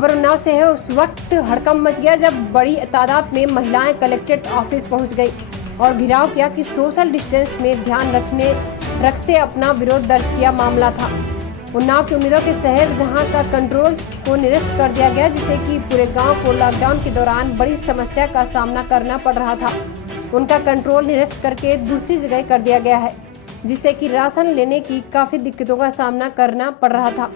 खबर उन्नाव से है। उस वक्त हड़कंप मच गया जब बड़ी तादाद में महिलाएं कलेक्ट्रेट ऑफिस पहुंच गई और घिराव किया कि सोशल डिस्टेंस में ध्यान रखते अपना विरोध दर्ज किया मामला था। उन्नाव के उम्मीदों के शहर जहां का कंट्रोल को निरस्त कर दिया गया, जिससे कि पूरे गांव को लॉकडाउन के दौरान बड़ी समस्या का सामना करना पड़ रहा था। उनका कंट्रोल निरस्त करके दूसरी जगह कर दिया गया है, जिससे कि राशन लेने की काफी दिक्कतों का सामना करना पड़ रहा था।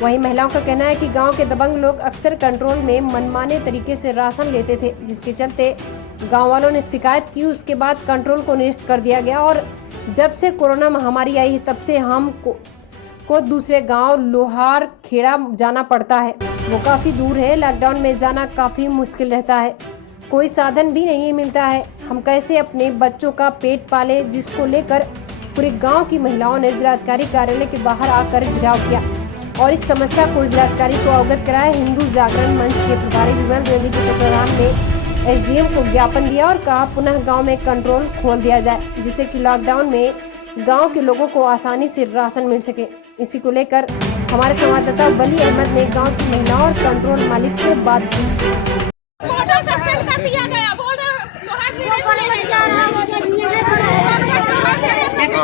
वहीं महिलाओं का कहना है कि गांव के दबंग लोग अक्सर कंट्रोल में मनमाने तरीके से राशन लेते थे, जिसके चलते गांव वालों ने शिकायत की। उसके बाद कंट्रोल को निरस्त कर दिया गया और जब से कोरोना महामारी आई है तब से हम को दूसरे गांव लोहार खेड़ा जाना पड़ता है। वो काफी दूर है। लॉकडाउन में जाना काफी मुश्किल रहता है, कोई साधन भी नहीं मिलता है। हम कैसे अपने बच्चों का पेट पाले, जिसको लेकर पूरे गांव की महिलाओं ने जिलाधिकारी कार्यालय के बाहर आकर घेराव किया और इस समस्या को जिलाधिकारी को अवगत कराया। हिंदू जागरण मंच के प्रभारी विमल रेड्डी के प्रधान ने एसडीएम को ज्ञापन दिया और कहा पुनः गांव में कंट्रोल खोल दिया जाए, जिससे कि लॉकडाउन में गांव के लोगों को आसानी से राशन मिल सके। इसी को लेकर हमारे संवाददाता वली अहमद ने गांव की महिलाओं और कंट्रोल मालिक से बात की।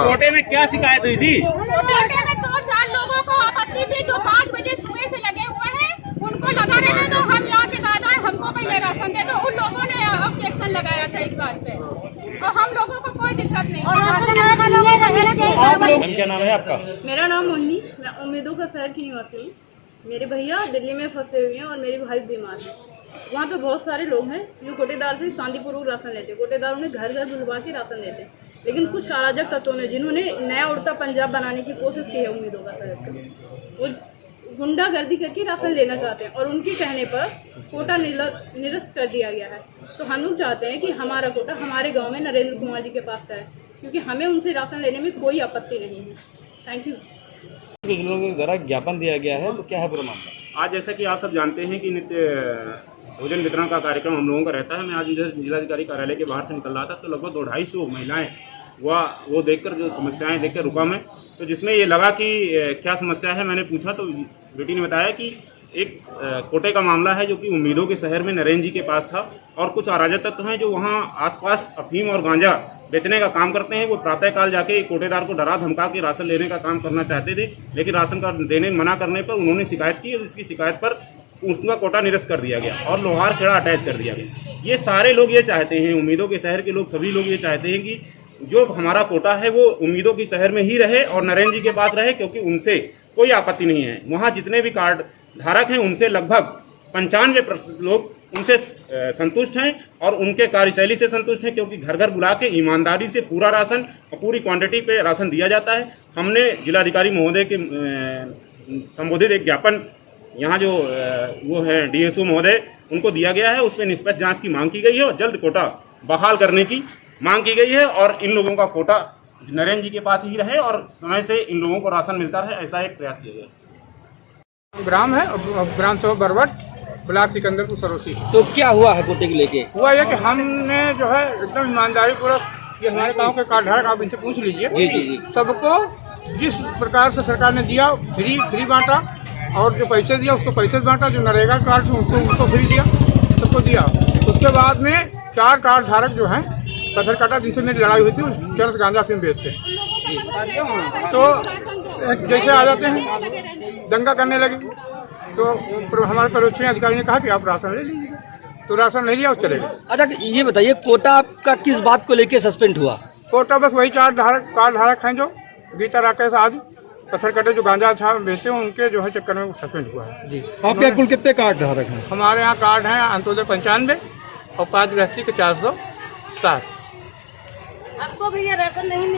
कोटे में क्या शिकायत हुई थी? कोटे में 2-4 लोगों को आपत्ति थी जो 5 बजे सुबह से लगे हुए हैं। उनको लगा रहे थे तो हम यहाँ के दादा है, हमको पहले राशन दे दो। उन लोगों ने ऑब्जेक्शन लगाया था इस बात पे और हम लोगों को कोई दिक्कत नहीं। क्या नाम है आपका? मेरा नाम मोहिनी, मैं उम्मीदों का शहर की निवासी हूँ। मेरे भैया दिल्ली में फंसे हुए हैं और मेरे भाई बीमार हैं। वहाँ पे बहुत सारे लोग हैं जो कोटेदार से शांतिपूर्वक राशन लेते हैं। कोटेदार उन्हें घर घर बुलवा के राशन लेते हैं, लेकिन कुछ अराजक तत्वों ने जिन्होंने नया उड़ता पंजाब बनाने की कोशिश की है उम्मीदों का शहर का, वो गुंडागर्दी करके राशन लेना चाहते हैं और उनके कहने पर कोटा निरस्त कर दिया गया है। तो हम लोग चाहते हैं कि हमारा कोटा हमारे गाँव में नरेंद्र कुमार जी के पास है, क्योंकि हमें उनसे राशन लेने में कोई आपत्ति नहीं है। Thank you. कुछ लोगों के द्वारा ज्ञापन दिया गया है, तो क्या है पूरा मामला? आज जैसा कि आप सब जानते हैं कि नित्य भोजन वितरण का कार्यक्रम हम लोगों का रहता है। मैं आज इधर जिलाधिकारी कार्यालय के बाहर से निकल रहा था तो लगभग 250 महिलाएं वो देखकर जो समस्याएं देखकर रुका मैं, तो जिसमें ये लगा कि क्या समस्या है। मैंने पूछा तो बेटी ने बताया कि एक कोटे का मामला है जो कि उम्मीदों के शहर में नरेंद्र जी के पास था और कुछ अराजक तत्व हैं जो वहाँ आसपास अफीम और गांजा बेचने का काम करते हैं। वो प्रातःकाल जाके कोटेदार को डरा धमका के राशन लेने का काम करना चाहते थे, लेकिन राशन का देने मना करने पर उन्होंने शिकायत की और इसकी शिकायत पर उनका कोटा निरस्त कर दिया गया और लोहार खेड़ा अटैच कर दिया गया। ये सारे लोग ये चाहते हैं, उम्मीदों के शहर के लोग सभी लोग ये चाहते हैं कि जो हमारा कोटा है वो उम्मीदों के शहर में ही रहे और नरेंद्र जी के पास रहे, क्योंकि उनसे कोई आपत्ति नहीं है। वहाँ जितने भी कार्ड धारक हैं उनसे लगभग 95% लोग उनसे संतुष्ट हैं और उनके कार्यशैली से संतुष्ट हैं, क्योंकि घर घर बुला के ईमानदारी से पूरा राशन और पूरी क्वांटिटी पे राशन दिया जाता है। हमने जिलाधिकारी महोदय के संबोधित एक ज्ञापन यहाँ जो वो है डीएसओ महोदय उनको दिया गया है, उसमें निष्पक्ष जांच की मांग की गई है और जल्द कोटा बहाल करने की मांग की गई है और इन लोगों का कोटा नरेंद्र जी के पास ही रहे और समय से इन लोगों को राशन मिलता रहे, ऐसा एक प्रयास किया गया। ग्राम है, ग्राम सभा बरवट, ब्लॉक सिकंदरपुर सरोसी। तो क्या हुआ है कोटे को लेके? हुआ यह कि हमने जो है एकदम ईमानदारी पूर्वक ये हमारे गांव के कार्डधारक, आप इनसे पूछ लीजिए, जी सबको जिस प्रकार से सरकार ने दिया फ्री बांटा और जो पैसे दिया उसको पैसे बांटा, जो नरेगा कार्ड उसको फ्री दिया, सबको दिया। उसके बाद में 4 कार्ड धारक जो हैं पत्थर काटा जिनसे मेरी लड़ाई हुई थी, चरस गांजा फिल्म बेचते तो जैसे आ जाते हैं दंगा करने लगे, तो हमारे पड़ोसी अधिकारी ने कहा कि आप राशन ले लीजिए, तो राशन नहीं लिया और चले गए। अच्छा ये बताइए कोटा का किस बात को लेके सस्पेंड हुआ? कोटा बस वही 4 कार्ड धारक हैं जो गीता राकेश आदि पत्थर कटे जो गांजा बेचते हैं, उनके जो है चक्कर में सस्पेंड हुआ है। जी आपके कुल कितने कार्ड धारक हैं? हमारे यहाँ कार्ड हैं अंत्योदय 95 और 5 गृहस्थी के 407। आपको भी ये राशन नहीं